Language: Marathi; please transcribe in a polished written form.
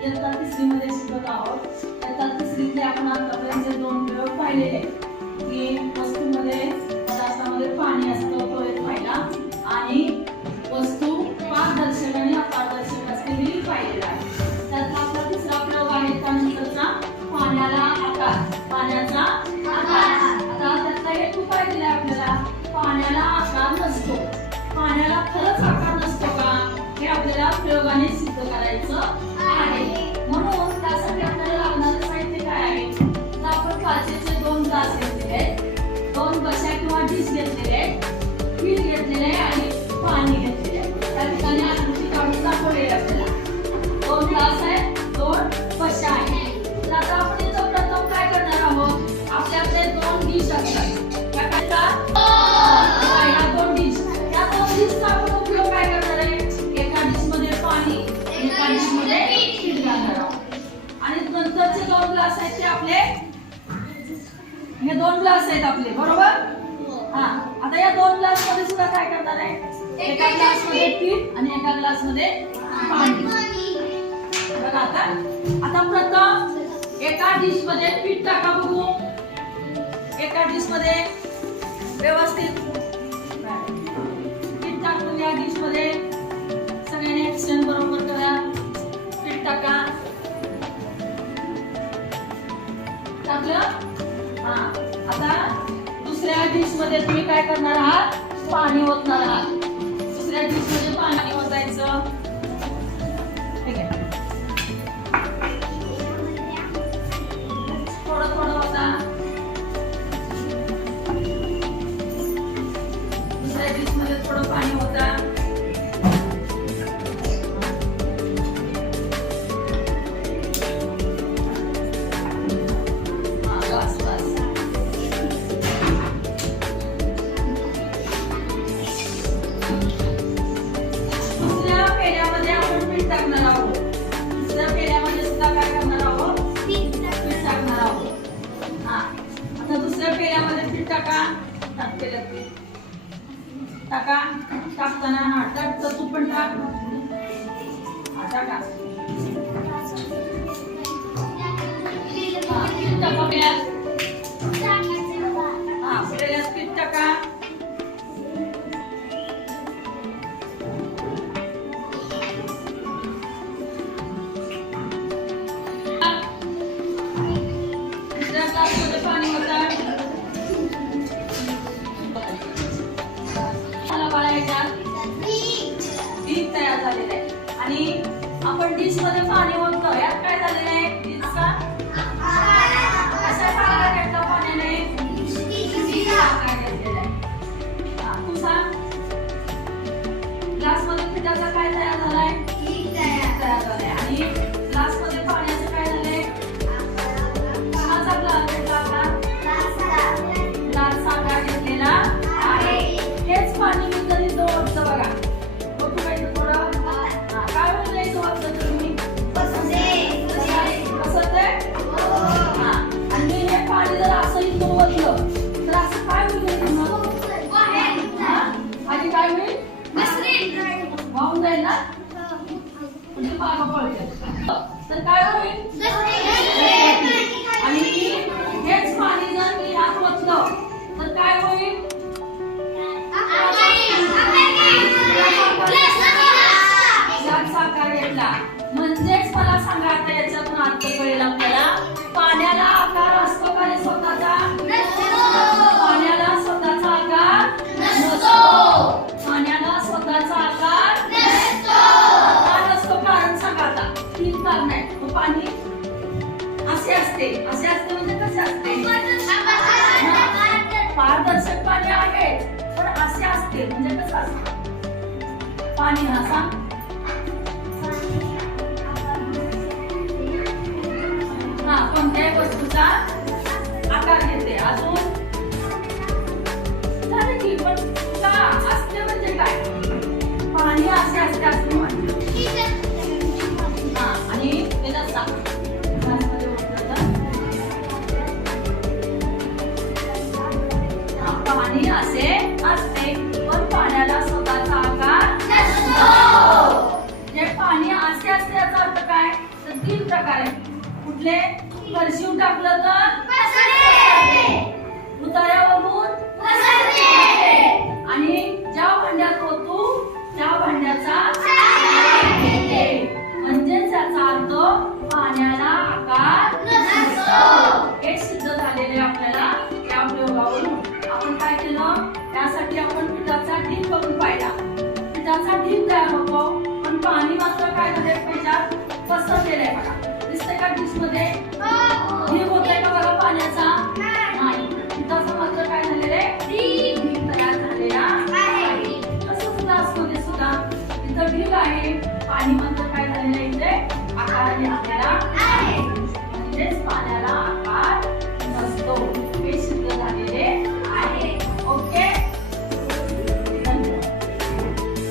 इयत्ता तिसरीमध्ये शिकत आहोत. इयत्ता तिसरीमध्ये आपण आतापर्यंत 2 प्रयोग पाहिलेले की वस्तूमध्ये पदार्थामध्ये पाणी असतं तो एक पाहिला आणि वस्तू पारदर्शक आणि अपारदर्शक असते हे पाहिलेलं आहे. त्यात आपला तिसरा प्रयोग आहे त्यानंतरचा पाण्याला आकार. पाण्याचा आकार. आता त्यातला हेतू काय दिलाय आपल्याला? पाण्याला आकार नसतो. पाण्याला खरंच आकार नसतो का हे आपल्याला प्रयोगाने सिद्ध करायचं आहे. म्हणून त्यासाठी आपल्याला लागणारे साहित्य काय आहे? तर आपण काचेचे 2 ग्लास घेतलेले आहेत, 2 बशा किंवा डिश घेतलेले आहेत, पीठ घेतलेले आहे आणि पाणी घेतलेले आहे. त्या ठिकाणी आकृती काढून दाखवलेली आहे आपल्याला. 2 ग्लास आहेत, 2 बशा आहेत. तर आता आपण इथं प्रथम काय करणार आहोत? आपल्याकडे 2 डिश असतात. त्या काय 2 डिश. त्या 2 डिशचा आपण उपयोग काय करणार आहे? एका डिशमध्ये पाणी, एका डिशमध्ये पीठ घालणार आहोत. आणि नंतरचे 2 ग्लास आहेत ते आपले, हे 2 ग्लास आहेत आपले, बरोबर? हा. आता या 2 ग्लास मध्ये सुद्धा काय करणार आहे? एका ग्लास मध्ये पीठ आणि एका ग्लास मध्ये पाणी. बघा आता प्रथम एका डिश मध्ये पीठ टाका बघू. एका डिश मध्ये व्यवस्थित पीठ टाकून या डिश मध्ये सगळ्यांनी ऍक्शन बरोबर करा. पीठ टाका. टाकलं? हा. आता दुसऱ्या डिश मध्ये तुम्ही काय करणार आहात? पाणी ओतणार आहात. दुसऱ्या डिश मध्ये पाणी ओतायचं. ठीक आहे. थोडं थोडं ओता. दुसऱ्या डिश मध्ये थोडं पाणी ओता. टाका. टाकताना हा टाक तू पण टाक. हा टाका. पीठ टाका पेल्यात. हा पेल्यात पीठ टाका. दुसऱ्या ग्लासमध्ये पाणी ओता. पीठ तयार झालेलं आहे आणि आपण डिश मध्ये पाणी ओतलं. यात काय झालेलं आहे? डिशचा कशाचा आकार घेतला पाण्याने? डिशचा आकार घेतलेला आहे. तू सांग, ग्लास मध्ये पिठाचा काय तयार झालाय? तयार झालाय. आणि ग्लास मध्ये पाण्याचं काय झालंय? कोणाचा ग्लास घेतला आपण? ग्लासचा आकार घेतलेला आहे. हेच पाणी मी कधी ओतलं बघा. तर असं काय होईल? आधी काय होईल? वाहून जाईल ना? म्हणजे मागं पळते. तर काय होईल? आणि हेच पाणी जर मी ह्यात ओतलं तर काय होईल? आकार घेतला. म्हणजेच मला सांगा आता याच्यातून अर्थ कळेल आपल्याला. पाण्याला आकार असतो का स्वतःचा? पाण्याला स्वतःचा आकार नसतो. पाण्याला स्वतःचा आकार नसतो. कारण सांगा आता. 3 कारण आहेत. पाणी असे असते. असे असते म्हणजे कसे असते? पारदर्शक पाणी आहे पण असे असते म्हणजे कसं असते पाणी? हा सांग. कोणत्याही वस्तूचा आकार घेते. अजून झालं की पण का असते म्हणजे काय? पाणी असे असते असते म्हणते. हा आणि ते नसता ग्लासमध्ये ओतलं तर पाणी प्रकार आहेत. कुठले? फरशीवर टाकलं तर उतार्यावरून आणि ज्या भांड्यात होतो त्या भांड्याचा म्हणजेच याचा अर्थ पाण्याला आकार नसतो. हे सिद्ध झालेले आपल्याला या प्रयोगावरून. आपण काय केलं? त्यासाठी आपण पिठाचा ढीग करून पाहिला. पिठाचा ढीग तयार होतो पण पाणी मात्र काय झालंय त्याच्यात पसरलेलं आहे बघा. दिसतंय का डिशमध्ये ढीग होतंय का बघा पाण्याचा? नाही. पिठाचं मात्र काय झालेलं आहे? ढीग तयार झालेला आहे. तसंच ग्लासमध्ये सुद्धा इथं ढीग आहे, पाणी मात्र काय झालेलं आहे? इथे आकार घेतलेला आहे. म्हणजेच पाण्याला आकार नसतो.